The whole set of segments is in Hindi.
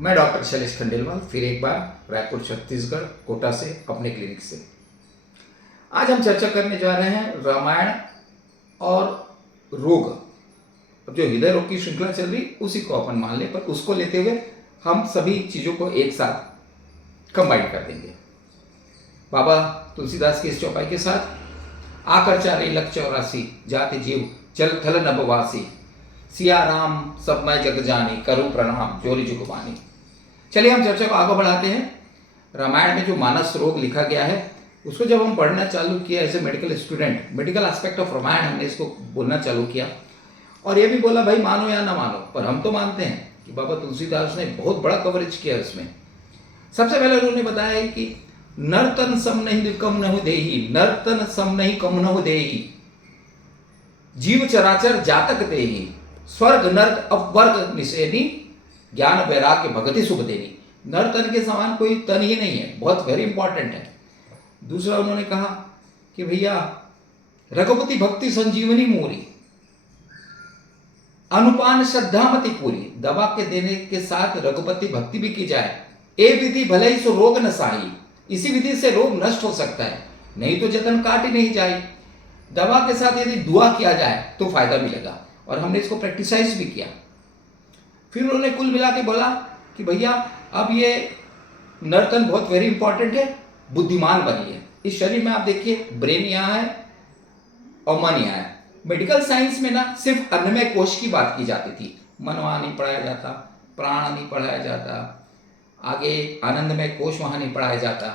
मैं डॉक्टर शैलेश खंडेलवाल फिर एक बार रायपुर छत्तीसगढ़ कोटा से अपने क्लिनिक से। आज हम चर्चा करने जा रहे हैं रामायण और रोग। अब जो हृदय रोग की श्रृंखला चल रही उसी को अपन मान ले, पर उसको लेते हुए हम सभी चीज़ों को एक साथ कंबाइन कर देंगे। बाबा तुलसीदास की इस चौपाई के साथ आकर चारे लख 84 जाति जीव चल थल नभवासी सिया राम सब मैं जग जानी करूं प्रणाम जोरी जुगबानी। चलिए हम चर्चा को आगे बढ़ाते हैं। रामायण में जो मानस रोग लिखा गया है उसको जब हम पढ़ना चालू किया as a medical student, medical aspect of Ramayan हमने इसको बोलना चालू किया और ये भी बोला भाई मानो या ना मानो, पर हम तो मानते हैं कि बाबा तुलसीदास ने बहुत बड़ा कवरेज किया इसमें। सबसे पहले उन्होंने बताया है कि नर्तन सम नहीं कम न हो देही, नर्तन सम नहीं कम न हो देही, जीव चराचर जातक देही, स्वर्ग नर्क अपवर्ग निषेधी, ज्ञान वैराग्य भगति शुभ देनी। नर्तन के समान कोई तन ही नहीं है, बहुत वेरी इंपॉर्टेंट है। दूसरा उन्होंने कहा कि भैया रघुपति भक्ति संजीवनी मोरी, अनुपान श्रद्धामति पूरी, दवा के देने के साथ रघुपति भक्ति भी की जाए। ए विधि भले ही सो रोग न साही, इसी विधि से रोग नष्ट हो सकता है, नहीं तो जतन काट ही नहीं जाए। दवा के साथ यदि दुआ किया जाए तो फायदा मिलेगा, और हमने इसको प्रैक्टिसाइज भी किया। फिर उन्होंने कुल मिला के बोला कि भैया अब ये नर्तन बहुत वेरी इंपॉर्टेंट है, बुद्धिमान बनिए। इस शरीर में आप देखिए ब्रेन यहाँ है और मन यहाँ है। मेडिकल साइंस में ना सिर्फ अन्नमय कोश की बात की जाती थी, मन वहाँ नहीं पढ़ाया जाता, प्राण नहीं पढ़ाया जाता, आगे आनंदमय कोश वहाँ नहीं पढ़ाया जाता,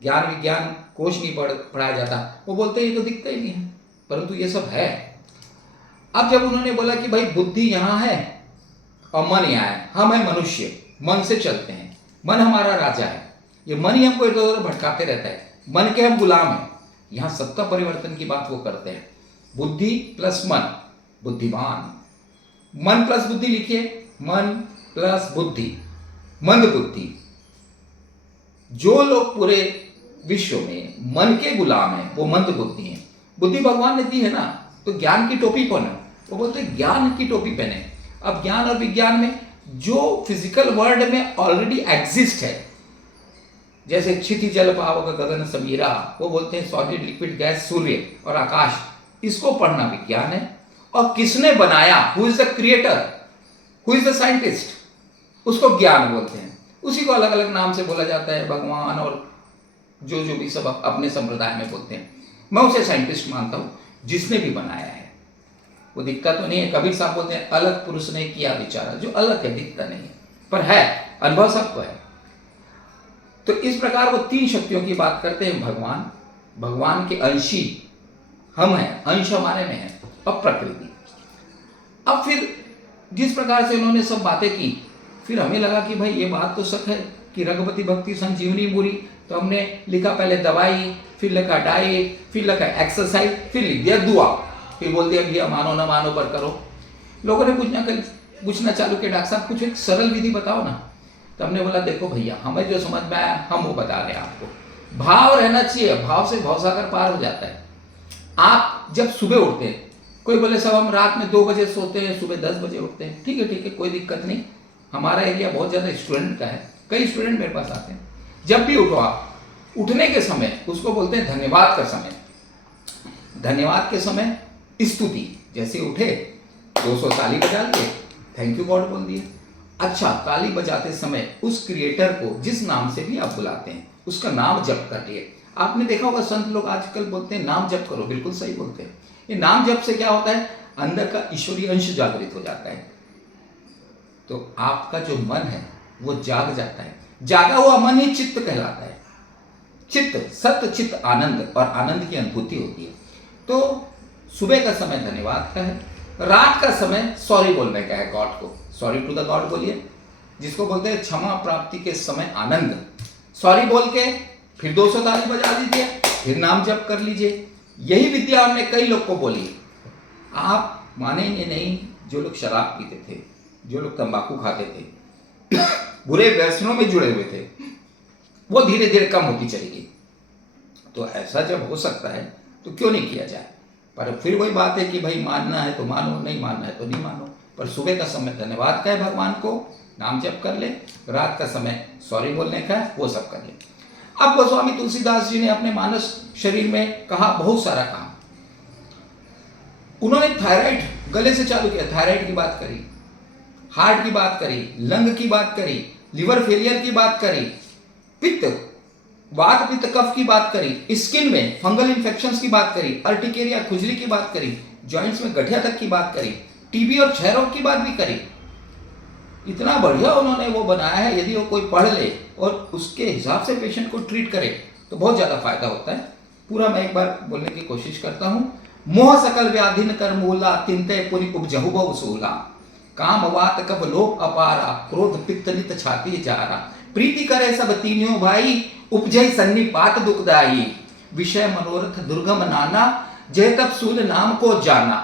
ज्ञान विज्ञान कोश नहीं पढ़ाया जाता। वो बोलते ये तो दिखता ही नहीं है, परंतु ये सब है। अब जब उन्होंने बोला कि भाई बुद्धि यहाँ है और मन यहाँ है, हम है मनुष्य, मन से चलते हैं, मन हमारा राजा है, ये मन ही हमको इधर उधर भटकाते रहता है, मन के हम गुलाम हैं। यहाँ सत्ता परिवर्तन की बात वो करते हैं। बुद्धि प्लस मन, बुद्धिमान। मन प्लस बुद्धि लिखिए, मन प्लस बुद्धि, मंद बुद्धि। जो लोग पूरे विश्व में मन के गुलाम हैं वो मंद बुद्धि हैं। बुद्धि भगवान ने दी है ना, तो ज्ञान की टोपी पहनो, वो बोलते हैं ज्ञान की टोपी पहने। अब ज्ञान और विज्ञान में जो फिजिकल वर्ल्ड में ऑलरेडी एग्जिस्ट है, जैसे क्षिति जल पावक गगन समीरा, वो बोलते हैं सॉलिड लिक्विड गैस सूर्य और आकाश, इसको पढ़ना विज्ञान है। और किसने बनाया, who is the creator, who is the scientist, उसको ज्ञान बोलते हैं। उसी को अलग अलग नाम से बोला जाता है, भगवान और जो जो भी सब अपने संप्रदाय में बोलते हैं। मैं उसे साइंटिस्ट मानता हूँ, जिसने भी बनाया है। वो दिखता तो नहीं है, कबीर साहब बोलते हैं अलग पुरुष ने किया विचारा, जो अलग है दिखता नहीं है पर है, अनुभव सबको है। तो इस प्रकार वो तीन शक्तियों की बात करते हैं। भगवान, भगवान के अंशी हम हैं, अंश हमारे में है, और प्रकृति। अब फिर जिस प्रकार से उन्होंने सब बातें की, फिर हमें लगा कि भाई ये बात तो सच है कि रघुपति भक्ति संजीवनी मूरी, तो हमने लिखा पहले दवाई, फिर लिखा डाइट, फिर लिखा एक्सरसाइज, फिर लिख दिया दुआ, फिर बोल दिया भैया मानो ना मानो पर करो। लोगों ने पूछना चालू किया, डॉक्टर साहब कुछ एक सरल विधि बताओ ना। तो हमने बोला देखो भैया हमें जो समझ में आया हम वो बता रहे हैं आपको। भाव रहना चाहिए, भाव से भवसागर पार हो जाता है। आप जब सुबह उठते हैं, कोई बोले साहब हम रात में 2 बजे सोते हैं, सुबह 10 बजे उठते हैं, ठीक है कोई दिक्कत नहीं। हमारा एरिया बहुत ज़्यादा स्टूडेंट का है, कई स्टूडेंट मेरे पास आते हैं। जब भी उठो आप, उठने के समय उसको बोलते हैं धन्यवाद का समय। धन्यवाद के समय स्तुति, जैसे उठे 200 ताली बजा लिए, थैंक यू गॉड बोल दिए। अच्छा, ताली बजाते समय उस क्रिएटर को जिस नाम से भी आप बुलाते हैं उसका नाम जप कर लिए। आपने देखा होगा संत लोग आजकल बोलते हैं नाम जप करो, बिल्कुल सही बोलते हैं। ये नाम जप से क्या होता है, अंदर का ईश्वरीय अंश जागृत हो जाता है, तो आपका जो मन है वो जाग जाता है। जागा हुआ मन ही चित्त कहलाता है। चित्त, सत्य चित्त आनंद, और आनंद की अनुभूति होती है। तो सुबह का समय धन्यवाद का है, रात का समय सॉरी बोलने का है गॉड को, सॉरी टू द गॉड बोलिए, जिसको बोलते हैं क्षमा प्राप्ति के समय आनंद। सॉरी बोल के फिर 200 ताली बजा दीजिए, फिर नाम जप कर लीजिए। यही विद्या हमने कई लोग को बोली। आप मानेंगे नहीं, जो लोग शराब पीते थे, जो लोग तंबाकू खाते थे, बुरे व्यसनों में जुड़े हुए थे, वो धीरे धीरे कम होती चली गई। तो ऐसा जब हो सकता है तो क्यों नहीं किया जाए। पर फिर वही बात है कि भाई मानना है तो मानो, नहीं मानना है तो नहीं मानो। पर सुबह का समय धन्यवाद का है भगवान को, नाम जप कर ले, रात का समय सॉरी बोलने का है, वो सब कर ले। अब गोस्वामी तुलसीदास जी ने अपने मानस शरीर में कहा बहुत सारा काम। उन्होंने थायराइड गले से चालू किया, थायराइड की बात करी, हार्ट की बात करी, लंग की बात करी, लिवर फेलियर की बात करी, पित्त, वात पित्त कफ की बात करी, स्किन में फंगल इन्फेक्शंस की बात करी, अर्टिकेरिया खुजली की बात करी, जॉइंट्स में गठिया तक की बात करी, टीबी और क्षय रोग की बात भी करी। इतना बढ़िया उन्होंने वो बनाया है, यदि वो कोई पढ़ ले और उसके हिसाब से पेशेंट को ट्रीट करे तो बहुत ज्यादा फायदा होता है। पूरा मैं एक बार बोलने की कोशिश करता हूं। मोह सकल व्याधिन कर मूला, तिनते पुनि उपजहु बहु सूला, काम वात कफ लोभ अपारा, क्रोध पित्त नित छाती जारा, प्रीति करे सब तीनियों भाई, उपजय सन्निपात दुखदाई, विषय मनोरथ दुर्गम नाना, जय तब सूल नाम को जाना,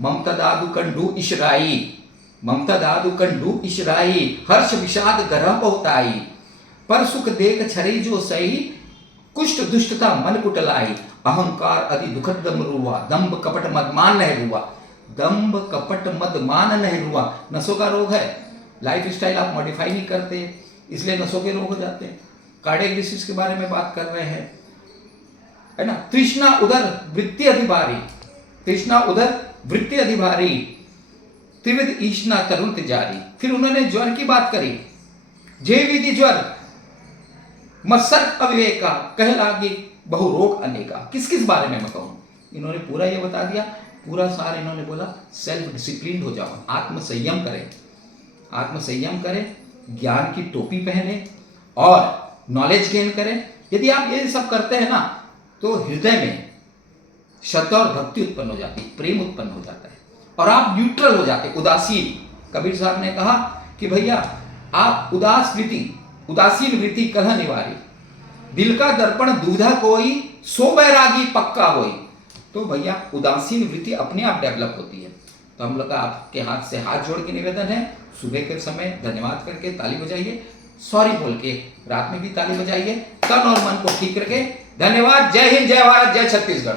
ममता दादु कंडू इशराई, ममता दादु कंडू इशराई, हर्ष विषाद ग्रह बहुताई, पर सुख देख छरी जो सही, कुष्ठ दुष्टता मन कुटलाई, अहंकार अति दुखद दम रुआ, दंभ कपट मदमान नहीं रुआ, दंभ कपट मदमान नहीं रुआ। नसों का रोग है, लाइफ स्टाइल आप मॉडिफाई नहीं करते, इसलिए नसों के रोग हो जाते हैं। कार्डियक डिसीज के बारे में बात कर रहे हैं, है ना। तृष्णा उदर वृत्ति अधिभारी, तृष्णा उदर वृत्ति अधिभारी, त्रिविध ईष्णा तरुण तिजारी। फिर उन्होंने ज्वर की बात करी, जे विधि ज्वर मत्सर्ग अविवेका, कह लागे बहु रोग अनेका। किस किस बारे में मैं कहूं, इन्होंने पूरा ये बता दिया। पूरा सार इन्होंने बोला सेल्फ डिसिप्लिन हो जाओ, आत्म संयम करें, आत्म संयम करें, ज्ञान की टोपी पहने और नॉलेज गेन करें। यदि आप ये सब करते हैं ना तो हृदय में श्रद्धा और भक्ति उत्पन्न हो जाती है, प्रेम उत्पन्न हो जाता है और आप न्यूट्रल हो जाते, उदासीन। कबीर साहब ने कहा कि भैया आप उदासीन वृत्ति कलह निवारी, दिल का दर्पण दुविधा कोई, सो बैरागी पक्का होई। तो भैया उदासीन वृत्ति अपने आप डेवलप होती है। तो हम लोग आपके हाथ से हाथ जोड़ के निवेदन है, सुबह के समय धन्यवाद करके ताली बजाइए, सॉरी बोल के रात में भी ताली बजाइए, तन और मन को ठीक रखें। धन्यवाद। जय हिंद, जय भारत, जय छत्तीसगढ़।